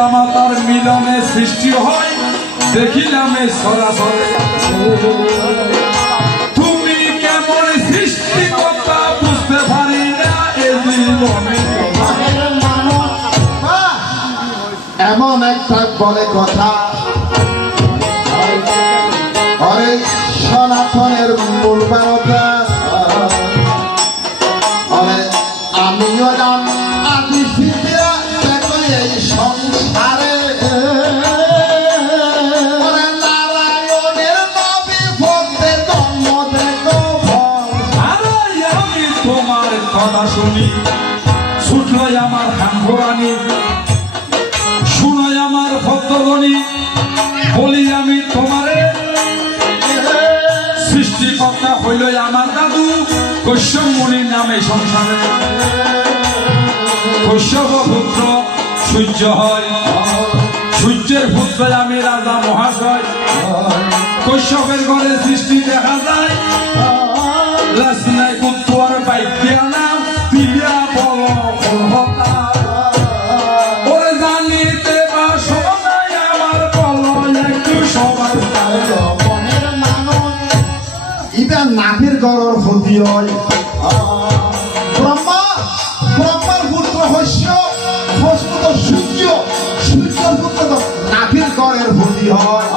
পিতা মাতার মিলনে সৃষ্টি হয় দেখিলাম এই সরাসরি। তুমি কেমন সৃষ্টিকর্তা বুঝতে পারি না এ জীবনে। এমন একটা বলে কথা, অরে সনাতনের মূল বারতা, অরে আমিও নাম আদি ফিরিয়া দেখো এই সংসারে। অরে নারায়ণের নবী ভক্তের জন্ম দেখো। আরে আমি তোমার কথা শুনি, ছুটলই আমার হাঙ্গরানি, শুনোই আমার ভদ্রগণী, বলি আমি তোমারে সৃষ্টিকর্তা হইল আমার দাদু কশ্যপ মুনির নামে সংসারে। কশ্যপ পুত্র সূর্য হয়, সূর্যের পুত্র আমি রাজা মহাশয়। কশ্যপের ঘরে সৃষ্টি দেখা যায়, লাসনায় পুত্র আর বাইকে নাম পিয়া বল কলহতা। ওরে জানিতে বা সবাই আমার বল একটু সবাই ইটা নাভের গড়র হতি হয়। ব্রহ্মা, ব্রহ্মার পুত্র হস্য, হস্য তো সূর্য, সূর্যের পুত্র তো নাভের গড়ের হতি হয়।